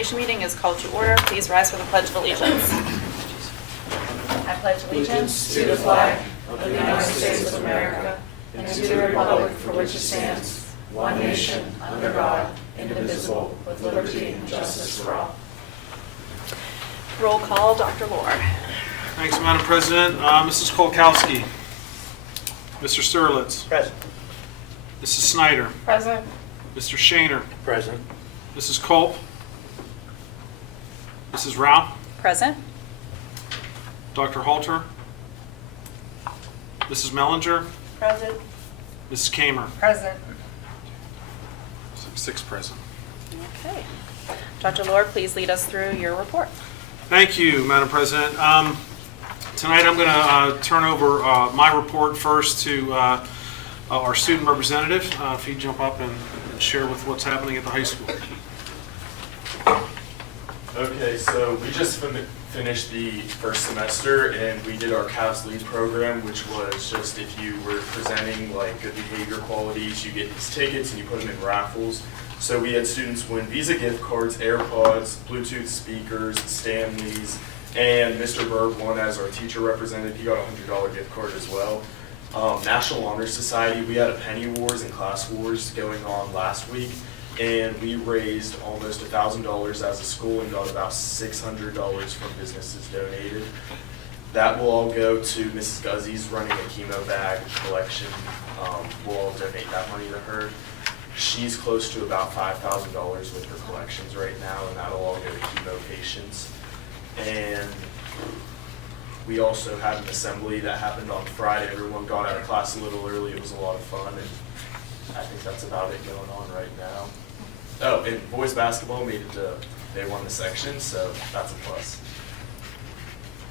Information Meeting is called to order. Please rise for the Pledge of Allegiance. I pledge allegiance to the flag of the United States of America and to the republic for which it stands, one nation, under God, indivisible, with liberty and justice for all. Roll call, Dr. Lord. Thanks, Madam President. Mrs. Kolkowski. Mr. Sturlitz. Present. Mrs. Snyder. Present. Mr. Shaner. Present. Mrs. Culp. Mrs. Rao. Present. Dr. Halter. Mrs. Mellinger. Present. Mrs. Kamer. Present. Six present. Okay. Dr. Lord, please lead us through your report. Thank you, Madam President. Tonight I'm going to turn over my report first to our student representative. If he'd jump up and share with what's happening at the high school. Okay, so we just finished the first semester and we did our CAVS lead program, which was just if you were presenting like good behavior qualities, you get these tickets and you put them in raffles. So we had students win Visa gift cards, AirPods, Bluetooth speakers, Stanleys, and Mr. Berg won as our teacher representative. He got a $100 gift card as well. National Honor Society, we had a penny wars and class wars going on last week, and we raised almost $1,000 as a school and got about $600 from businesses donated. That will all go to Mrs. Guzzi's running a chemo bag collection. We'll all donate that money to her. She's close to about $5,000 with her collections right now, and that'll all go to chemo patients. And we also had an assembly that happened on Friday. Everyone got out of class a little early. It was a lot of fun, and I think that's about it going on right now. Oh, and boys basketball made it to, they won the section, so that's a plus.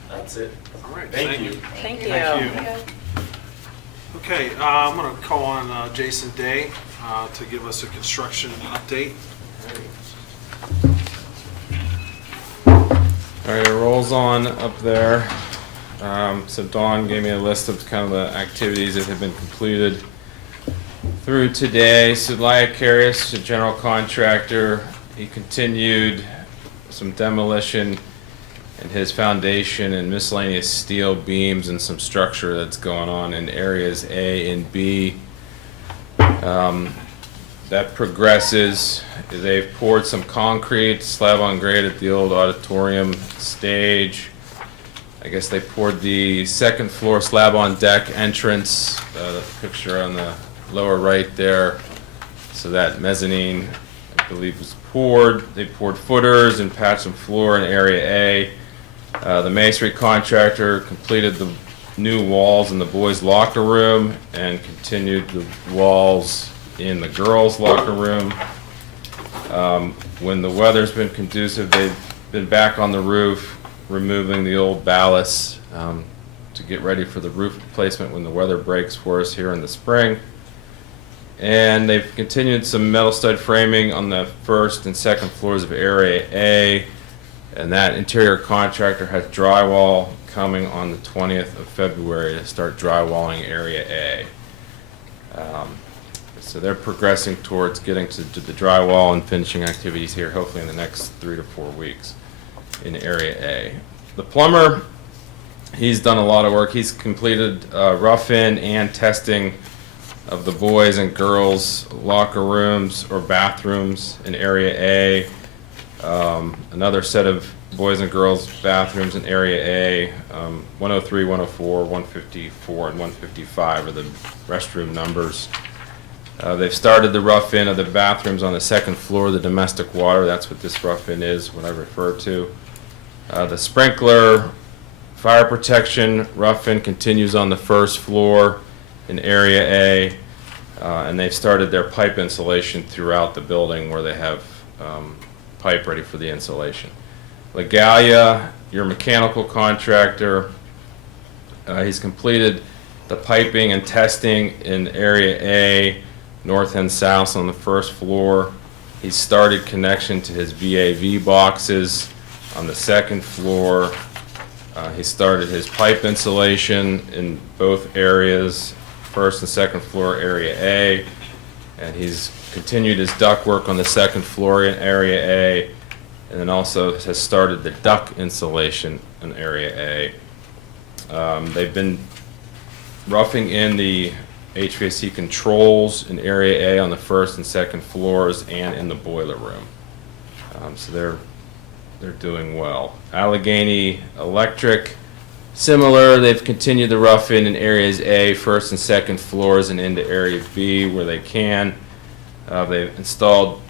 That's it. All right. Thank you. Thank you. Thank you. Okay, I'm going to call on Jason Day to give us a construction update. All right, it rolls on up there. So Dawn gave me a list of kind of the activities that have been completed through today. So Liacarius, the general contractor, he continued some demolition in his foundation and miscellaneous steel beams and some structure that's going on in areas A and B. That progresses. They've poured some concrete, slab on grade at the old auditorium stage. I guess they poured the second floor slab on deck entrance, the picture on the lower right there. So that mezzanine, I believe, was poured. They poured footers and patched some floor in area A. The masonry contractor completed the new walls in the boys' locker room and continued the walls in the girls' locker room. When the weather's been conducive, they've been back on the roof, removing the old ballast to get ready for the roof replacement when the weather breaks for us here in the spring. And they've continued some metal stud framing on the first and second floors of Area A, and that interior contractor has drywall coming on the 20th of February to start drywalling Area A. So they're progressing towards getting to the drywall and finishing activities here, hopefully in the next 3 to 4 weeks in Area A. The plumber, he's done a lot of work. He's completed rough-in and testing of the boys and girls locker rooms or bathrooms in Area A. Another set of boys and girls bathrooms in Area A. 103, 104, 154, and 155 are the restroom numbers. They've started the rough-in of the bathrooms on the second floor, the domestic water. That's what this rough-in is, what I refer to. The sprinkler, fire protection, rough-in continues on the first floor in Area A. And they've started their pipe insulation throughout the building where they have pipe ready for the insulation. Legalia, your mechanical contractor, he's completed the piping and testing in Area A, north and south on the first floor. He started connection to his VAV boxes on the second floor. He started his pipe insulation in both areas, first and second floor Area A, and he's continued his duct work on the second floor in Area A, and then also has started the duct insulation in Area A. They've been roughing in the HVAC controls in Area A on the first and second floors and in the boiler room. So they're doing well. Allegheny Electric, similar. They've continued the rough in areas A, first and second floors, and into area B where they can. They've installed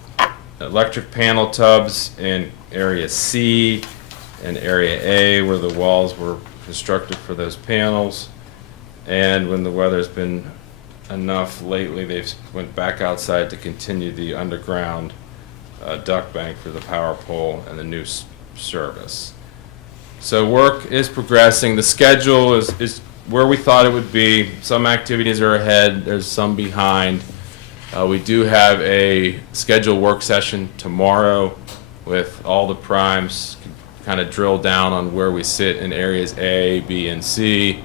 electric panel tubs in area C and area A where the walls were constructed for those panels. And when the weather's been enough lately, they've went back outside to continue the underground duct bank for the power pole and the new service. So work is progressing. The schedule is where we thought it would be. Some activities are ahead, there's some behind. We do have a scheduled work session tomorrow with all the primes, kind of drill down on where we sit in areas A, B, and C,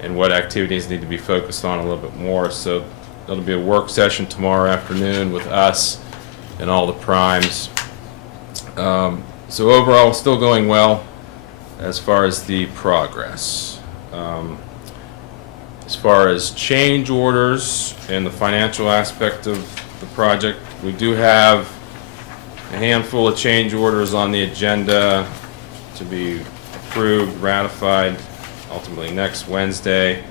and what activities need to be focused on a little bit more. So that'll be a work session tomorrow afternoon with us and all the primes. So overall, still going well as far as the progress. As far as change orders and the financial aspect of the project, we do have a handful of change orders on the agenda to be approved, ratified, ultimately next Wednesday.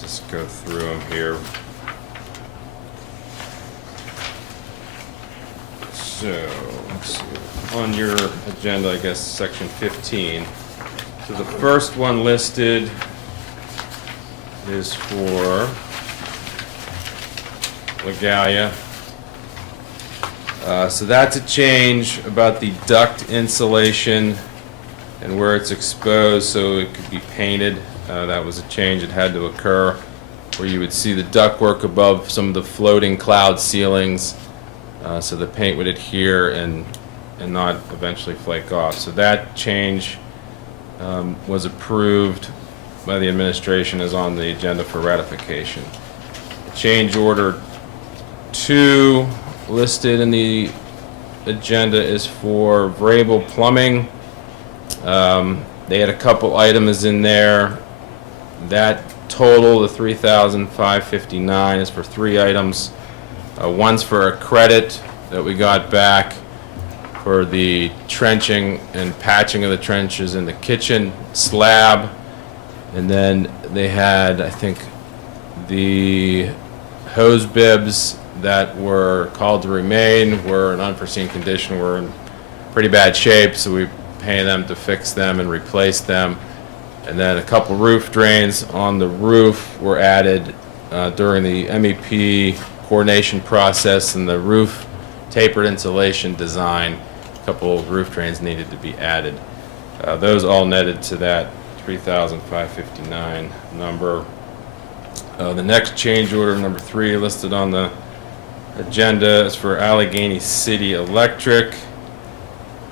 Just go through them here. So, let's see. On your agenda, I guess, section 15. So the first one listed is for Legalia. So that's a change about the duct insulation and where it's exposed so it could be painted. That was a change that had to occur, where you would see the ductwork above some of the floating cloud ceilings, so the paint would adhere and not eventually flake off. So that change was approved by the administration, is on the agenda for ratification. Change order 2 listed in the agenda is for Vrabel Plumbing. They had a couple items in there. That total, the $3,559, is for 3 items. One's for a credit that we got back for the trenching and patching of the trenches in the kitchen slab. And then they had, I think, the hose bibs that were called to remain were in unforeseen condition, were in pretty bad shape, so we pay them to fix them and replace them. And then a couple roof drains on the roof were added during the MEP coordination process, and the roof tapered insulation design. A couple of roof drains needed to be added. Those all netted to that $3,559 number. The next change order, number 3, listed on the agenda, is for Allegheny City Electric.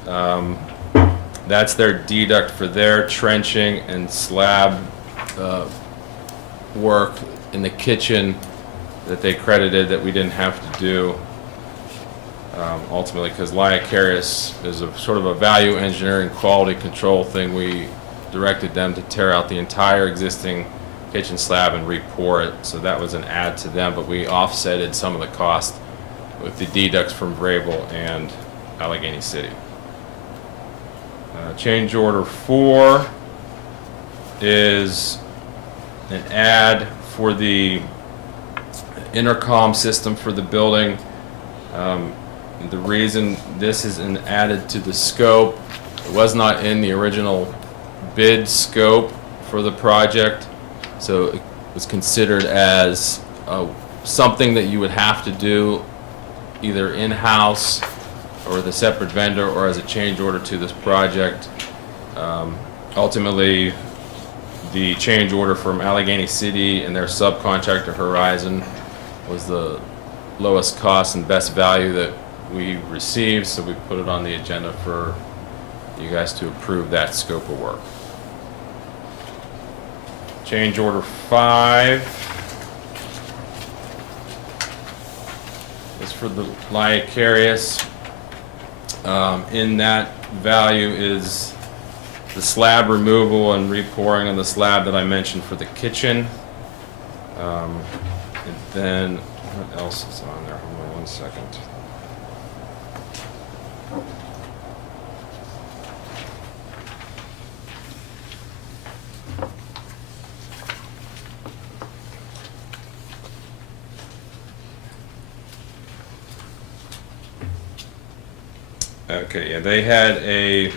That's their deduct for their trenching and slab work in the kitchen that they credited that we didn't have to do. Ultimately, because Liacarius is a sort of a value engineering quality control thing, we directed them to tear out the entire existing kitchen slab and re-pour it. So that was an add to them, but we offsetted some of the cost with the deducts from Vrabel and Allegheny City. Change order 4 is an add for the intercom system for the building. The reason this is an added to the scope, it was not in the original bid scope for the project, so it was considered as something that you would have to do either in-house or with a separate vendor or as a change order to this project. Ultimately, the change order from Allegheny City and their subcontractor Horizon was the lowest cost and best value that we received, so we put it on the agenda for you guys to approve that scope of work. Change order 5 is for the Lycarius. In that value is the slab removal and repouring on the slab that I mentioned for the kitchen. And then, what else is on there? Hold on one second. Okay, yeah, they had a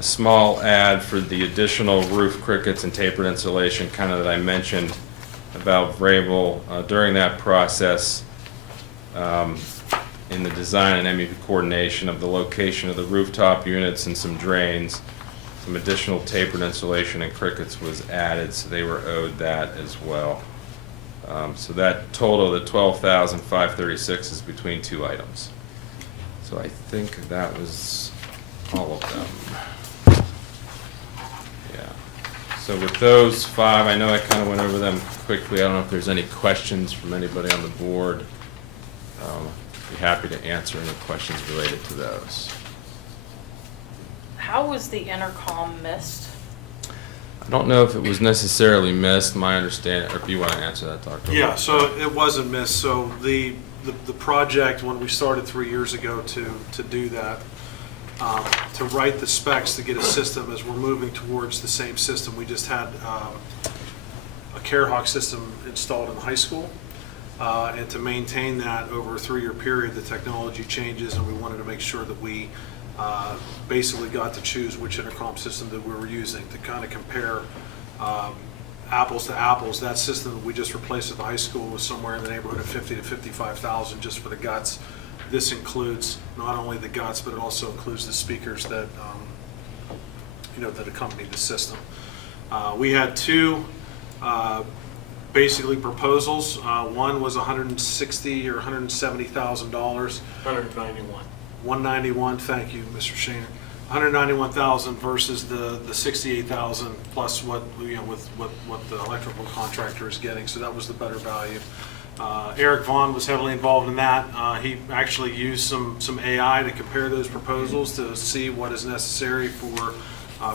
small ad for the additional roof crickets and tapered insulation, kind of that I mentioned about Vrabel during that process in the design and MEP coordination of the location of the rooftop units and some drains. Some additional tapered insulation and crickets was added, so they were owed that as well. So that total, the $12,536, is between two items. So I think that was all of them. Yeah. So with those five, I know I kind of went over them quickly. I don't know if there's any questions from anybody on the board. Be happy to answer any questions related to those. How was the intercom missed? I don't know if it was necessarily missed, my understanding, or if you want to answer that, Dr. Yeah, so it wasn't missed. So the project, when we started 3 years ago to do that, to write the specs to get a system, as we're moving towards the same system, we just had a CareHawk system installed in the high school. And to maintain that over a 3-year period, the technology changes, and we wanted to make sure that we basically got to choose which intercom system that we were using to kind of compare apples to apples. That system that we just replaced at the high school was somewhere in the neighborhood of $50,000 to $55,000 just for the guts. This includes not only the guts, but it also includes the speakers that that accompany the system. We had two basically proposals. One was $160,000 or $170,000. 191. 191, thank you, Mr. Shaner. 191,000 versus the 68,000 plus what what the electrical contractor is getting. So that was the better value. Eric Vaughn was heavily involved in that. He actually used some AI to compare those proposals to see what is necessary for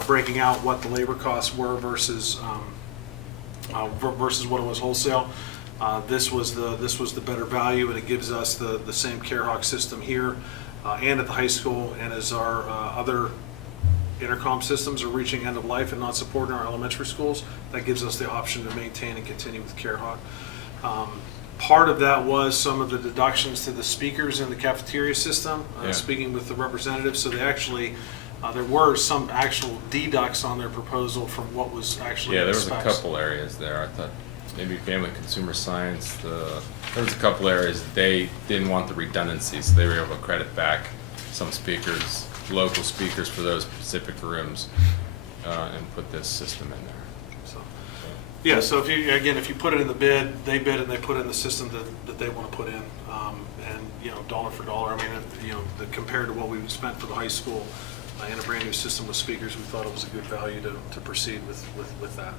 breaking out what the labor costs were versus what it was wholesale. This was the better value, and it gives us the same CareHawk system here and at the high school, and as our other intercom systems are reaching end of life and not supporting our elementary schools, that gives us the option to maintain and continue with CareHawk. Part of that was some of the deductions to the speakers in the cafeteria system, Yeah. speaking with the representatives, so they actually, there were some actual deducts on their proposal from what was actually Yeah, in there the was a specs. couple areas there. I thought maybe family consumer science, there was a couple areas that they didn't want the redundancy, so they were able to credit back some speakers, local speakers for those specific rooms, and put this system in there. So, Yeah, so if you put it in the bid, they bid and they put in the system that they want to put in, and dollar for dollar. I mean, compared to what we spent for the high school and a brand new system with speakers, we thought it was a good value to proceed with that.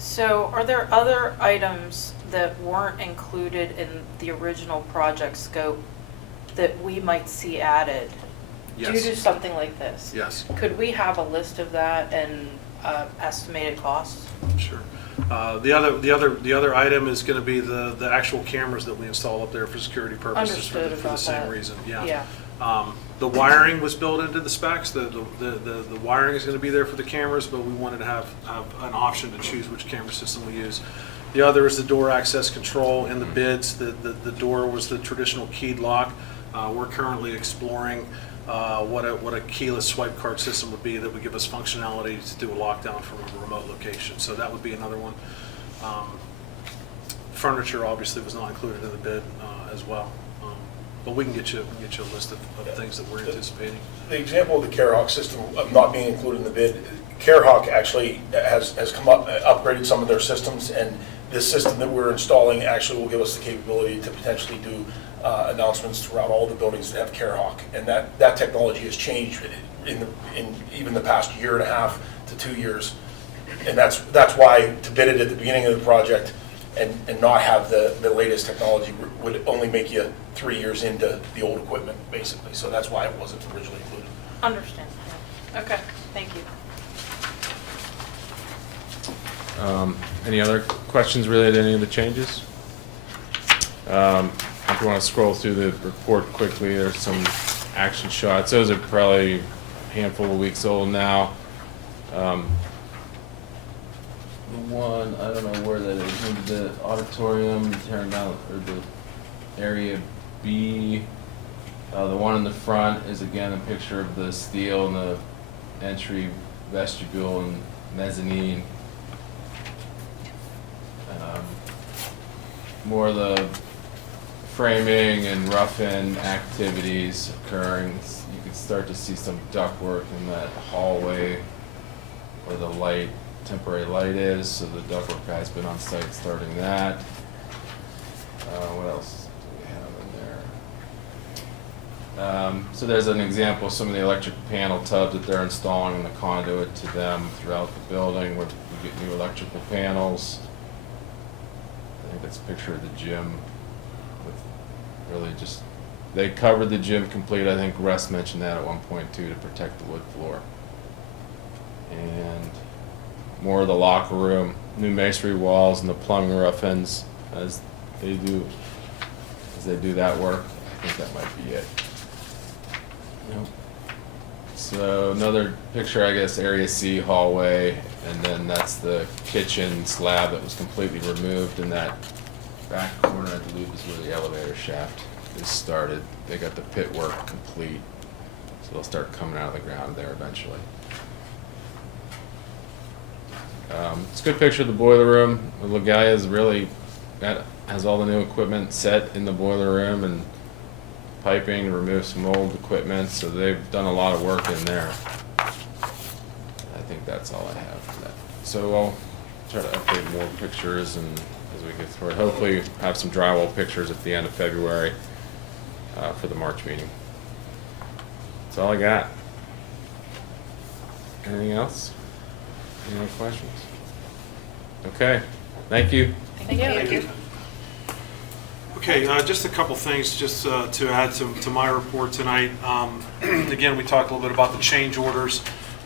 So are there other items that weren't included in the original project scope that we might see added due Yes. to something like this? Yes, Could we have a list of that and estimated costs? sure. The other item is going to be the actual cameras that we install up there for security purposes for Understood the about same that. reason. Yeah. The wiring was built into the specs. The wiring is going to be there for the cameras, but we wanted to have an option to choose which camera system we use. The other is the door access control. In the bids, the door was the traditional keyed lock. We're currently exploring what a keyless swipe card system would be that would give us functionality to do a lockdown from a remote location. So that would be another one. Furniture obviously was not included in the bid as well. But we can get you a list of things that we're anticipating. The example of the CareHawk system of not being included in the bid, CareHawk actually has come up, upgraded some of their systems, and this system that we're installing actually will give us the capability to potentially do announcements throughout all the buildings that have CareHawk. And that technology has changed in even the past year and a half to 2 years. And that's why to bid it at the beginning of the project and not have the latest technology would only make you 3 years into the old equipment, basically. So that's why it wasn't originally included. Understand. Yeah. Okay, thank you. Any other questions related to any of the changes? If you want to scroll through the report quickly, there's some action shots. Those are probably a handful of weeks old now. The one, I don't know where that is, maybe the auditorium, tearing down, or the area B. The one in the front is again a picture of the steel and the entry vestibule and mezzanine. More of the framing and rough-in activities occurring. You can start to see some ductwork in that hallway where the light, temporary light is, so the ductwork guy's been on site starting that. What else do we have in there? So there's an example of some of the electric panel tubs that they're installing in the conduit to them throughout the building, where we get new electrical panels. I think that's a picture of the gym with really just, they covered the gym complete. I think Russ mentioned that at one point too, to protect the wood floor. And more of the locker room, new masonry walls and the plumbing rough ends as they do that work. I think that might be it. Yep. So another picture, I guess, area C hallway, and then that's the kitchen slab that was completely removed in that back corner, I believe, is where the elevator shaft is started. They got the pit work complete, so they'll start coming out of the ground there eventually. It's a good picture of the boiler room. The Legalia's really has all the new equipment set in the boiler room and piping to remove some old equipment, so they've done a lot of work in there. I think that's all I have for that. So I'll try to update more pictures and as we get through it. Hopefully have some drywall pictures at the end of February for the March meeting. That's all I got. Anything else? Any other questions? Okay, thank you. Thank you. Okay, just a couple things just to add to my report tonight. Again, we talked a little bit about the change orders.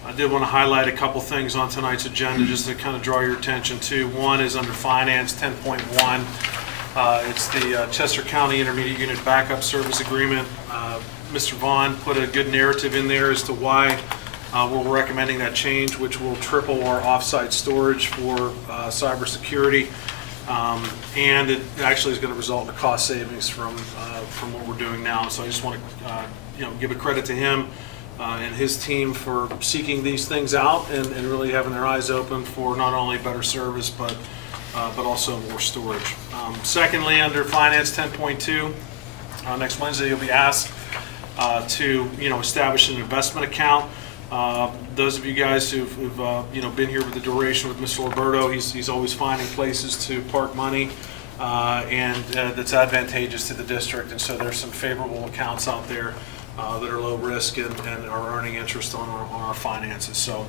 I did want to highlight a couple things on tonight's agenda just to kind of draw your attention to. One is under Finance 10.1. It's the Chester County Intermediate Unit Backup Service Agreement. Mr. Vaughn put a good narrative in there as to why we're recommending that change, which will triple our offsite storage for cybersecurity. And it actually is going to result in a cost savings from what we're doing now. So I just want to give a credit to him and his team for seeking these things out and really having their eyes open for not only better service but also more storage. Secondly, under Finance 10.2, next Wednesday you'll be asked to establish an investment account. Those of you guys who've been here with the duration with Mr. Roberto, he's always finding places to park money and that's advantageous to the district. And so there's some favorable accounts out there that are low risk and are earning interest on our finances. So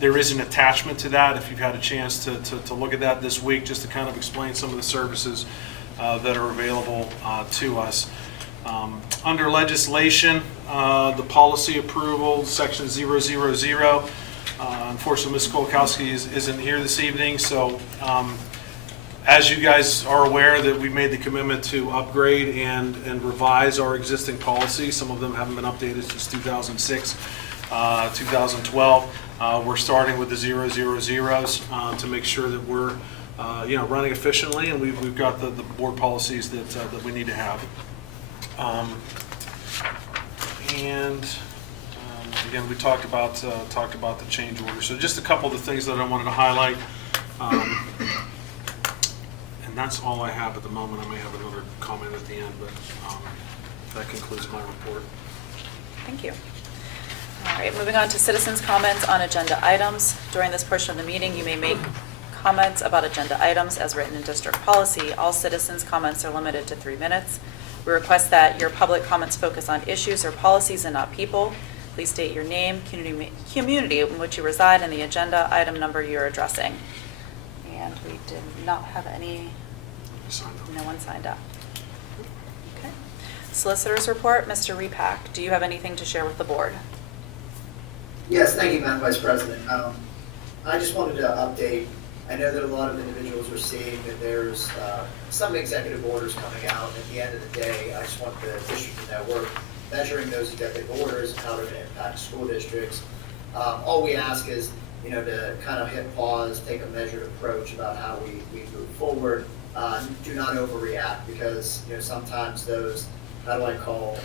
there is an attachment to that if you've had a chance to look at that this week, just to kind of explain some of the services that are available to us. Under legislation, the policy approval, section 000. Unfortunately, Ms. Kolkowski isn't here this evening, so as you guys are aware that we made the commitment to upgrade and revise our existing policies. Some of them haven't been updated since 2006, 2012. We're starting with the 000s to make sure that we're running efficiently, and we've got the board policies that we need to have. Again, we talked about the change order. So just a couple of the things that I wanted to highlight, and that's all I have at the moment. I may have another comment at the end, but that concludes my report. Thank you. All right, moving on to citizens' comments on agenda items. During this portion of the meeting, you may make comments about agenda items as written in district policy. All citizens' comments are limited to 3 minutes. We request that your public comments focus on issues or policies and not people. Please state your name, community in which you reside, and the agenda item number you're addressing. And We did not have any, Signed up. no one signed up. Okay. Solicitors report, Mr. Repack, do you have anything to share with the board? Yes, thank you, Madam Vice President. I just wanted to update, I know that a lot of individuals are seeing that there's some executive orders coming out. At the end of the day, I just want the district to know we're measuring those executive orders and how they're going to impact school districts. All we ask is, to kind of hit pause, take a measured approach about how we move forward. Do not overreact because, sometimes those, how do I call,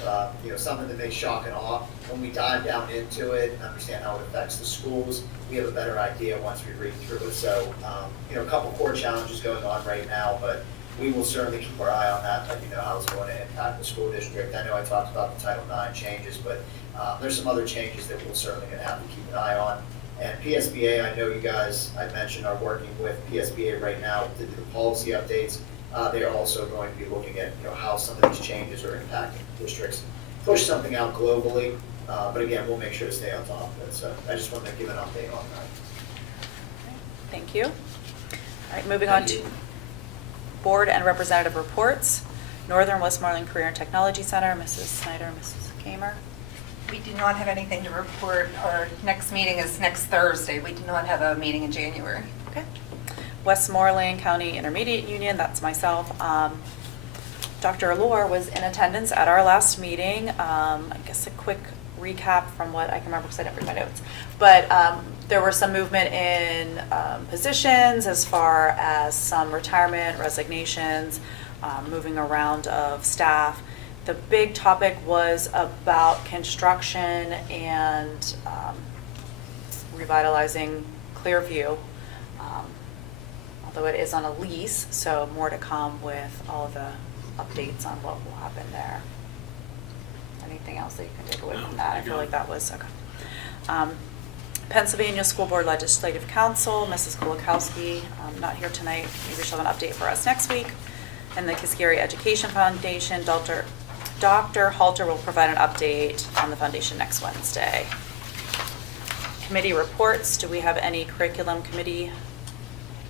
something that may shock and awe. When we dive down into it and understand how it affects the schools, we have a better idea once we read through it. So, a couple core challenges going on right now, but we will certainly keep our eye on that, let you know how it's going to impact the school district. I know I talked about the Title IX changes, but there's some other changes that we're certainly going to have to keep an eye on. And PSBA, I know you guys, I mentioned, are working with PSBA right now to do the policy updates. They are also going to be looking at, how some of these changes are impacting districts. Push something out globally, but again, we'll make sure to stay on top of it. So I just wanted to give an update on that. Thank you. All right, moving on to board and representative reports. Northern Westmoreland Career and Technology Center, Mrs. Snyder, Mrs. Kamer. We do not have anything to report. Our next meeting is next Thursday. We do not have a meeting in January. Okay. Westmoreland County Intermediate Union, that's myself. Dr. Allure was in attendance at our last meeting. I guess a quick recap from what I can remember because I didn't read my notes. But there was some movement in positions as far as some retirement, resignations, moving around of staff. The big topic was about construction and revitalizing Clearview. Although it is on a lease, so more to come with all the updates on what will happen there. Anything else that you can take away from that? I feel like that was okay. Pennsylvania School Board Legislative Council, Mrs. Kulikowski, not here tonight. Maybe she'll have an update for us next week. And the Kiski Education Foundation, Dr. Halter will provide an update on the foundation next Wednesday. Committee reports, do we have any curriculum committee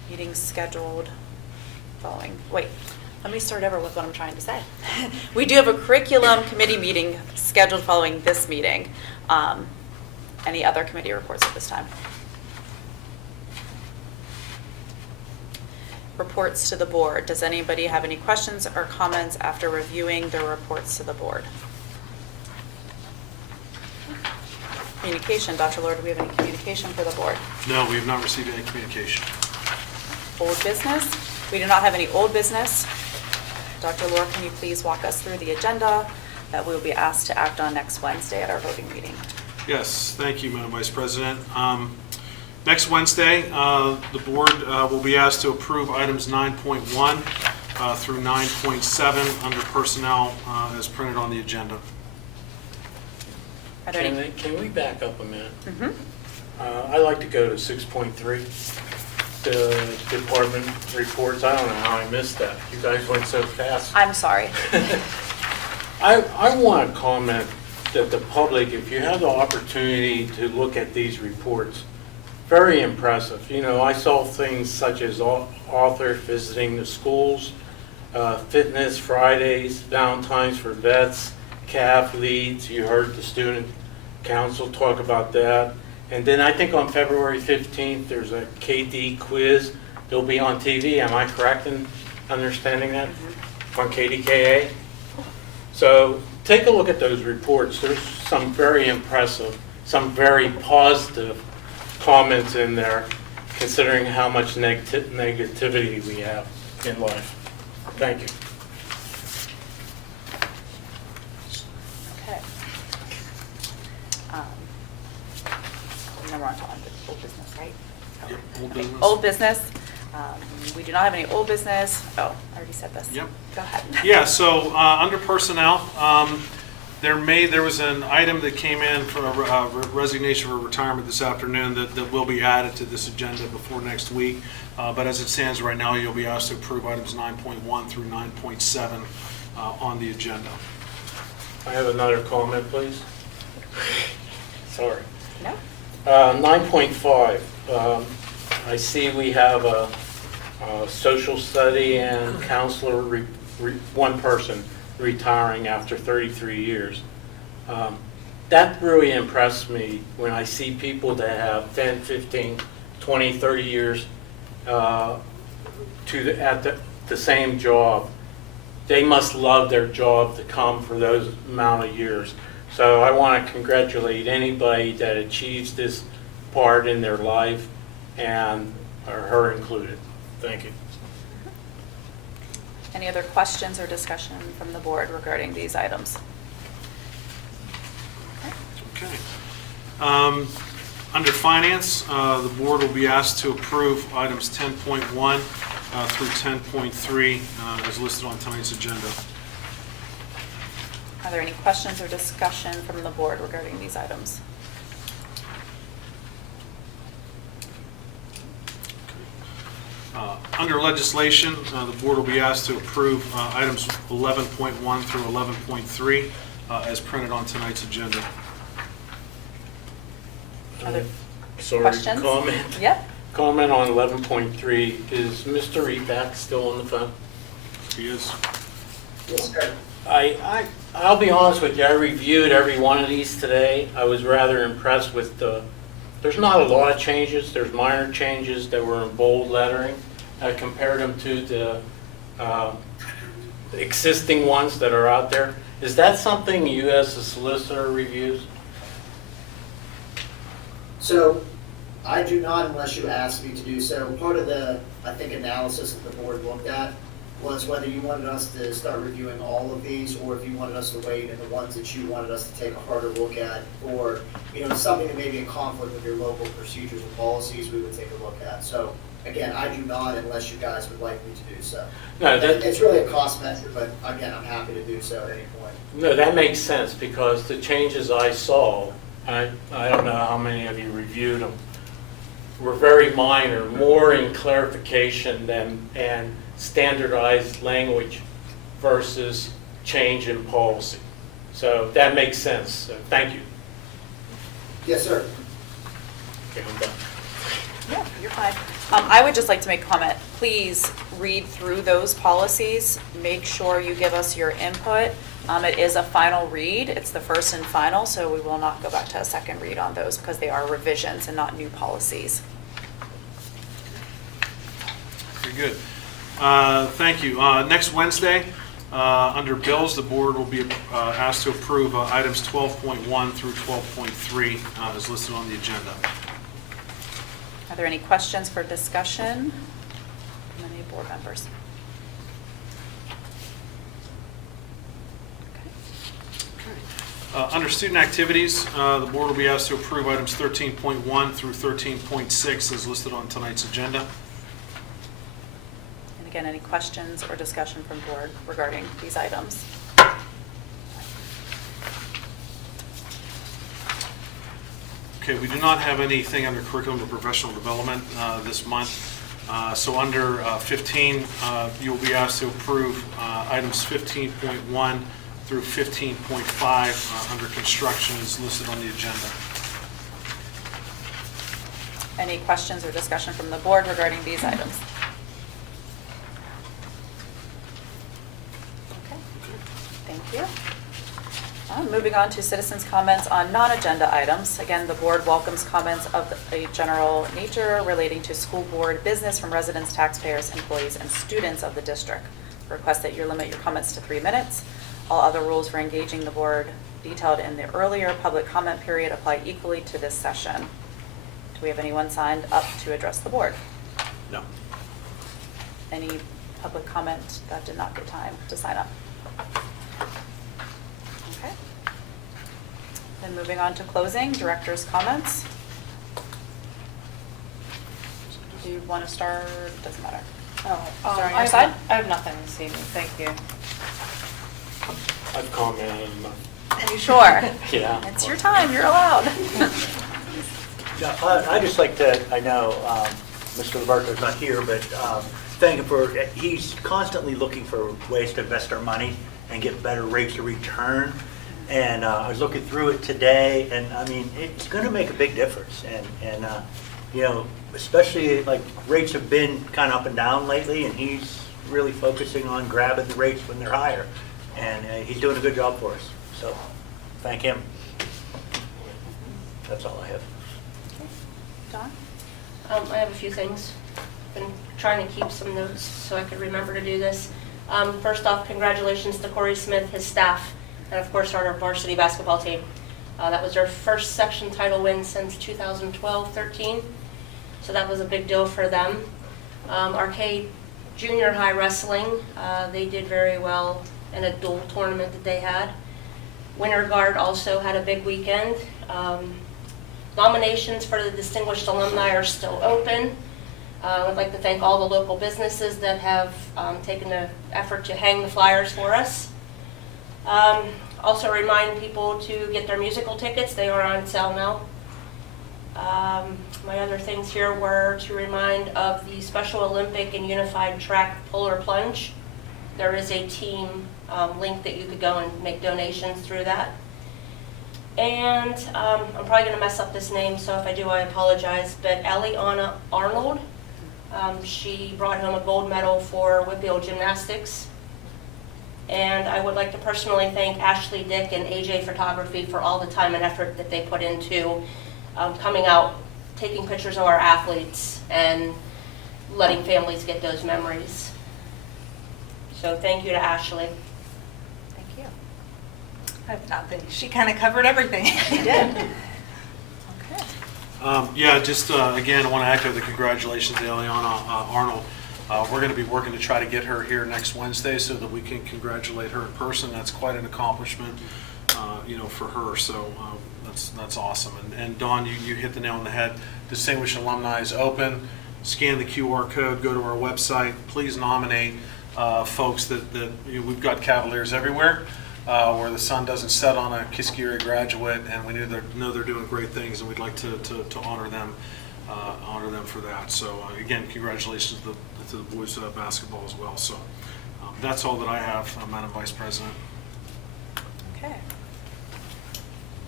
meetings scheduled following? Wait, let me start over with what I'm trying to say. We do have a curriculum committee meeting scheduled following this meeting. Any other committee reports at this time? Reports to the board. Does anybody have any questions or comments after reviewing the reports to the board? Communication, Dr. Lord, do we have any communication for the board? No, we have not received any communication. Old business? We do not have any old business. Dr. Lord, can you please walk us through the agenda that we will be asked to act on next Wednesday at our voting meeting? Yes, thank you, Madam Vice President. Next Wednesday, the board will be asked to approve items 9.1 through 9.7 under personnel as printed on the agenda. Are there any? Can we back up a minute? Mm-hmm. I'd like to go to 6.3, the department reports. I don't know how I missed that. You guys went so fast. I'm sorry. I want to comment that the public, if you have the opportunity to look at these reports, very impressive. I saw things such as authors visiting the schools, fitness Fridays, Valentine's for vets, CAF leads. You heard the student council talk about that. And then I think on February 15th, there's a KD quiz. They'll be on TV. Am I correct in understanding that? On KDKA? So take a look at those reports. There's some very impressive, some very positive comments in there, considering how much negativity we have in life. Thank you. Okay. Number on to old business, right? Yep, old Okay, business. Old business. We do not have any old business. Oh, I already said this. Yep. Go ahead. Yeah, so under personnel, there was an item that came in for a resignation for retirement this afternoon that will be added to this agenda before next week. But as it stands right now, you'll be asked to approve items 9.1 through 9.7 on the agenda. I have another comment, please. Sorry. No? 9.5, I see we have a social study and counselor, one person retiring after 33 years. That really impressed me when I see people that have 10, 15, 20, 30 years at the same job. They must love their job to come for those amount of years. So I want to congratulate anybody that achieves this part in their life, and her included. Thank you. Any other questions or discussion from the board regarding these items? Okay. Under finance, the board will be asked to approve items 10.1 through 10.3 as listed on tonight's agenda. Are there any questions or discussion from the board regarding these items? Under legislation, the board will be asked to approve items 11.1 through 11.3 as printed on tonight's agenda. Other Sorry, questions? comment. Yep. Comment on 11.3. Is Mr. Reback still on the phone? He is. Yes, sir. I'll be honest with you, I reviewed every one of these today. I was rather impressed with there's not a lot of changes. There's minor changes that were in bold lettering. I compared them to the existing ones that are out there. Is that something you as a solicitor reviews? So I do not unless you ask me to do so. Part of the, I think, analysis that the board looked at was whether you wanted us to start reviewing all of these or if you wanted us to wait and the ones that you wanted us to take a harder look at, or, something that may be in conflict with your local procedures and policies, we would take a look at. So again, I do not unless you guys would like me to do so. No, It's really a cost measure, but again, I'm happy to do so at any point. No, that makes sense because the changes I saw, I don't know how many of you reviewed them, were very minor, more in clarification and standardized language versus change in policy. So that makes sense. So thank you. Yes, sir. Okay, I'm done. Yeah, you're fine. I would just like to make a comment. Please read through those policies. Make sure you give us your input. It is a final read. It's the first and final, so we will not go back to a second read on those because they are revisions and not new policies. Very good. Thank you. Next Wednesday, under bills, the board will be asked to approve items 12.1 through 12.3 as listed on the agenda. Are there any questions for discussion from any board members? Under student activities, the board will be asked to approve items 13.1 through 13.6 as listed on tonight's agenda. And again, any questions or discussion from board regarding these items? Okay, we do not have anything under curriculum or professional development this month. So under 15, you will be asked to approve items 15.1 through 15.5 under construction as listed on the agenda. Any questions or discussion from the board regarding these items? Okay, thank you. Moving on to citizens' comments on non-agenda items. Again, the board welcomes comments of a general nature relating to school board business from residents, taxpayers, employees, and students of the district. Request that you limit your comments to 3 minutes. All other rules for engaging the board detailed in the earlier public comment period apply equally to this session. Do we have anyone signed up to address the board? No. Any public comment that did not get time to sign up? Okay. Then moving on to closing, director's comments. Do you want to start? Doesn't matter. Oh, Start on your I side? I have nothing this evening, thank you. I've commented enough. Are you sure? Yeah. It's your time, you're allowed. I'd just like to, I know Mr. Roberto's not here, but thank him for, he's constantly looking for ways to invest our money and get better rates of return. And I was looking through it today, and I mean, it's going to make a big difference. And you know, especially like rates have been kind of up and down lately, and he's really focusing on grabbing the rates when they're higher. And he's doing a good job for us, so thank him. That's all I have. Dawn? I have a few things. Been trying to keep some notes so I could remember to do this. First off, congratulations to Corey Smith, his staff, and of course our varsity basketball team. That was their first section title win since 2012-13, so that was a big deal for them. Arcade Junior High Wrestling, they did very well in a dual tournament that they had. Winter Guard also had a big weekend. Nominations for the Distinguished Alumni are still open. I would like to thank all the local businesses that have taken the effort to hang the flyers for us. Also remind people to get their musical tickets. They are on sale now. My other things here were to remind of the Special Olympic and Unified Track Polar Plunge. There is a team link that you could go and make donations through that. And I'm probably going to mess up this name, so if I do, I apologize, but Eliana Arnold, she brought home a gold medal for Whitfield Gymnastics. And I would like to personally thank Ashley Dick and AJ Photography for all the time and effort that they put into coming out, taking pictures of our athletes, and letting families get those memories. So thank you to Ashley. Thank you. I have nothing. She kind of covered everything. She did. Okay. Yeah, just again, I want to echo the congratulations to Eliana Arnold. We're going to be working to try to get her here next Wednesday so that we can congratulate her in person. That's quite an accomplishment, for her. So that's awesome. And Dawn, you hit the nail on the head. Distinguished Alumni is open. Scan the QR code. Go to our website. Please nominate folks that we've got Cavaliers everywhere. Where the sun doesn't set on a Kiski area graduate, and we know they're doing great things, and we'd like to honor them for that. So again, congratulations to the boys basketball as well. So that's all that I have, Madam Vice President. Okay.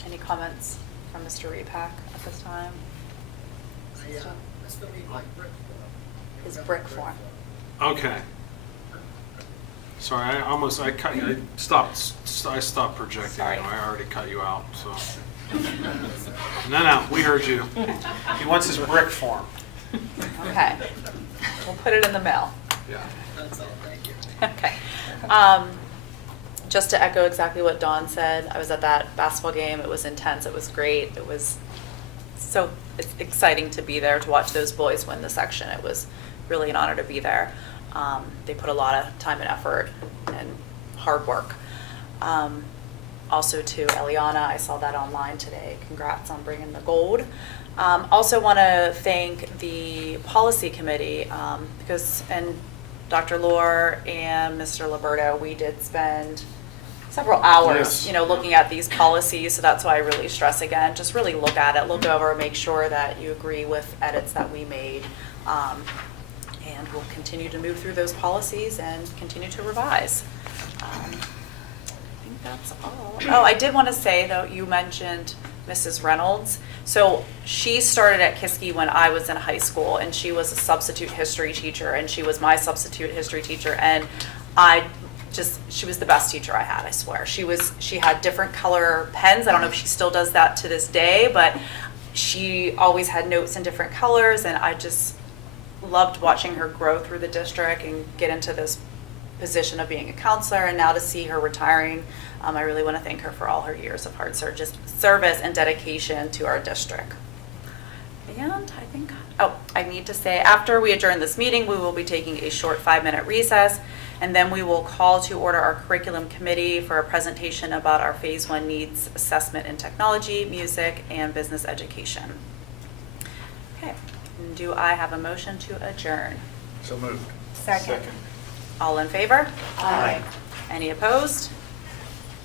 Any comments from Mr. Repack at this time? His brick form. Okay. Sorry, I cut you. I stopped projecting. Sorry. I already cut you out. So. No, we heard you. He wants his brick form. Okay. We'll put it in the mail. Yeah. Okay. Just to echo exactly what Dawn said, I was at that basketball game. It was intense. It was great. It was so exciting to be there to watch those boys win the section. It was really an honor to be there. They put a lot of time and effort and hard work. Also to Eliana, I saw that online today. Congrats on bringing the gold. Also want to thank the policy committee and Dr. Lohr and Mr. Liberto, we did spend several hours, Yes. Looking at these policies. So that's why I really stress again, just really look at it, look over, make sure that you agree with edits that we made. And we'll continue to move through those policies and continue to revise. I think that's all. Oh, I did want to say, though, you mentioned Mrs. Reynolds. So she started at Kiski when I was in high school, and she was a substitute history teacher, and she was my substitute history teacher, and she was the best teacher I had, I swear. She had different color pens. I don't know if she still does that to this day, but she always had notes in different colors, and I just loved watching her grow through the district and get into this position of being a counselor, and now to see her retiring, I really want to thank her for all her years of hard service and dedication to our district. And I need to say, after we adjourn this meeting, we will be taking a short 5-minute recess, and then we will call to order our curriculum committee for a presentation about our Phase 1 needs assessment in technology, music, and business education. Okay, do I have a motion to adjourn? So moved. Second. All in favor? Aye. Any opposed?